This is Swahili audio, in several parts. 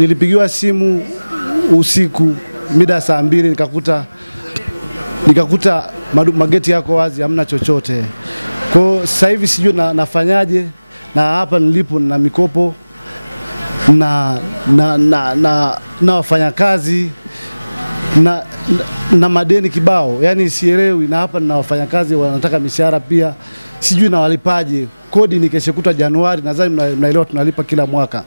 nilipigiwa simu usiku mida saa 2 nikakuta mageti yako wazi, hamna chochote. Kwa sasa hivi sijui nafanyaje, na hapa nilipo na mikopo na wafanyakazi na madeni kibao, yani sielewi. Na hapa na wafanyakazi wanataka mishahara pia, sijui na walipaje. Kodi ni kesho kutwa Januari, nadhani mnaelewa tunalipa kila mwaka.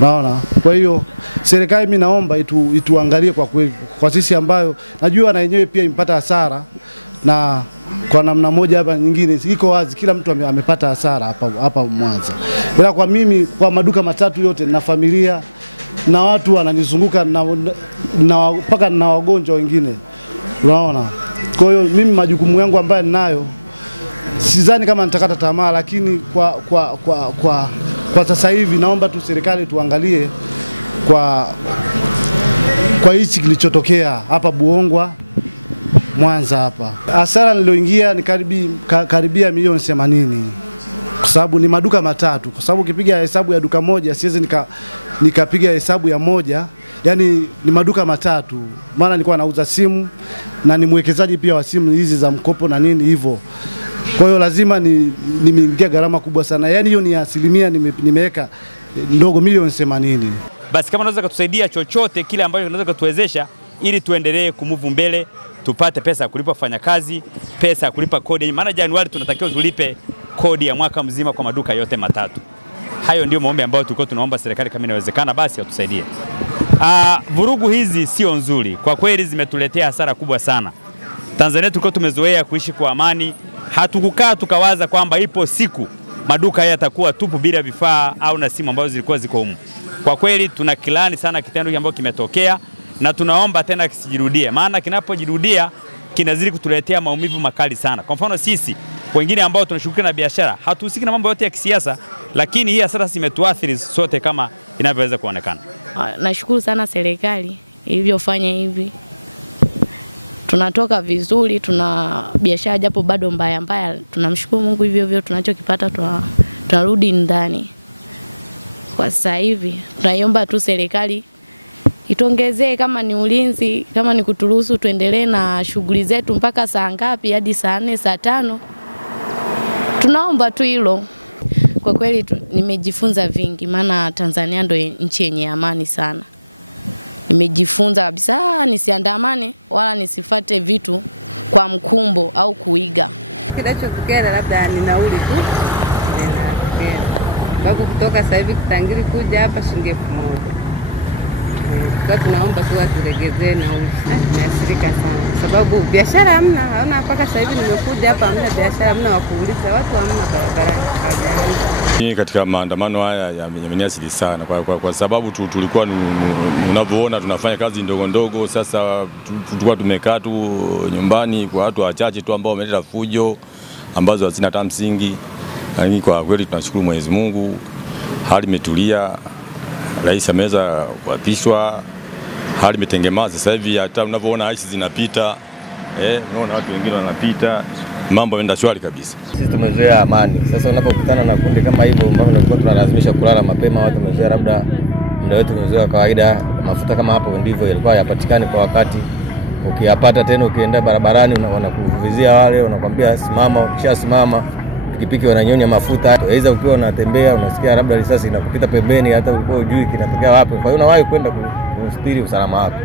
Naona. Kwa hiyo serikali mimi naomba ituangalie kwa kweli, kwa sisi ambayo najua na yenyewe pia impata hasara, na kwa namna moja hapa nyingine iko wazi kila mtu amepata hasara hapa Mwanza. Ila kwa mimi, kwa maduka matatu yote na familia na watu wananizunguka na mpaka na wagonjwa wengine. Unaona? Kwa hiyo mimi majukumu yangu ambayo ninayo, sidhani kama nitakata tamaa, lakini kwa sasa hivi naomba tu serikali tuangalie kwa hichi kilichotokea hapa Buhongwa Mwanza hapa. Hasara nilioingia ni karibia milioni 80. Kwa sababu ni maduka matatu. Kwa sababu ukipiga hesabu ya duka moja siwezi nikapiga hesabu ya moja. Yani ni maduka matatu. Maana nilikuwa nauza simu na ni mwekezaji pia wa simu hizi za mkopo na nini hivyo. Kwa hiyo lazima nimeingia gharama kubwa sana. Yani hiyo ni asilimia nimeweka ndogo, milioni 80. Basi kama unaweza kutusaidia chochote kile ambacho unaweza kutuwezesha ili tuendelee kumove mbele, tupate pesa ya kulipa wafanyakazi, pesa ya kulipa kodi. Maana Januari tunatakiwa tulipe kodi ya mwaka mzima kwa maduka yote matatu. Hayo ndio maombi ambayo tulikuwa tunaomba serikali kama inawezekana basi atusaidie. Vurugu hizi sio nzuri. Kwa kweli zimetuletea hasara kubwa sana. Tanzania tulikuwa tumezoea kuishi kwa amani. Hatukukaa tukawaza kwamba ipo siku maduka haya yatakuwa tupu bila vifaa au na simu ambazo zilikuwa ziko humu. Kwa kweli tunakilani sana kitendo ambacho kimetokea, na tunaomba tena kisijirudie. Maana kinapojirudia kinazidi kutuletea maumivu makali sana. Kwa mfano sisi wengine ambao tunashughulika na biashara hatuhusiki na mambo yote ya kisiasa, lakini hii hasara imetuathiri sote kama inavyoweza kuonekana. Nashukuru sana serikali ilivyofanya hivi. Tunatoka vizuri, tuna biashara japo bado mbaya. Tunamshukuru Mungu hivyo tunachokipata tunarudi ndani. Kwa sasa hivi tunaiomba tu serikali ituongezee, kama ni ulinzi, kama ni kuturuhusu tuendelee na shughuli zetu mpaka saa ngapi, hadi saa 4, saa 5. Tunaomba tu hilo. Kwa kweli nimejifunza vingi, maana Tanzania ndio nchi yenye amani sana. Nimejifunza kabisa nisiandamane wala nisifate vitu kwa mkumbo au kuiga. Kinachotokea labda ni nauli tu. Babu kutoka sasa hivi Kitangiri kuja hapa shilingi 1000. Kwa tunaomba tu waturegezee nauli. Tunasirika sana. Sababu biashara hamna, haona mpaka sasa hivi nimekuja hapa hamna biashara, hamna wakuuliza, watu hamna barabarani. Katika maandamano haya yameniathiri sana kwa sababu tulikuwa unavyoona tunafanya kazi ndogo ndogo. Sasa tulikuwa tumekaa tu nyumbani kwa watu wachache tu ambao wameleta fujo ambazo hazina hata msingi. Lakini kwa kweli tunashukuru Mwenyezi Mungu, hali imetulia, rais ameweza kuapishwa, hali imetengema. Sasa hivi hata unavyoona haisi zinapita, unaona watu wengine wanapita, mambo yanaenda shwari kabisa. Sisi tumezoea amani. Sasa unapokutana na kundi kama hivyo ambao unakuwa tunalazimisha kulala mapema, watu wamezoea labda muda wetu umezoea kawaida, mafuta kama hapo ndivyo yalikuwa yapatikane kwa wakati. Ukiyapata tena ukienda barabarani wanakuvizia wale, wanakuambia simama, ukishasimama pikipiki wananyonya mafuta. Aidha ukiwa unatembea unasikia labda risasi inakupita pembeni, hata uko hujui kinatokea wapi. Kwa hiyo unawahi kwenda kustiri usalama wako.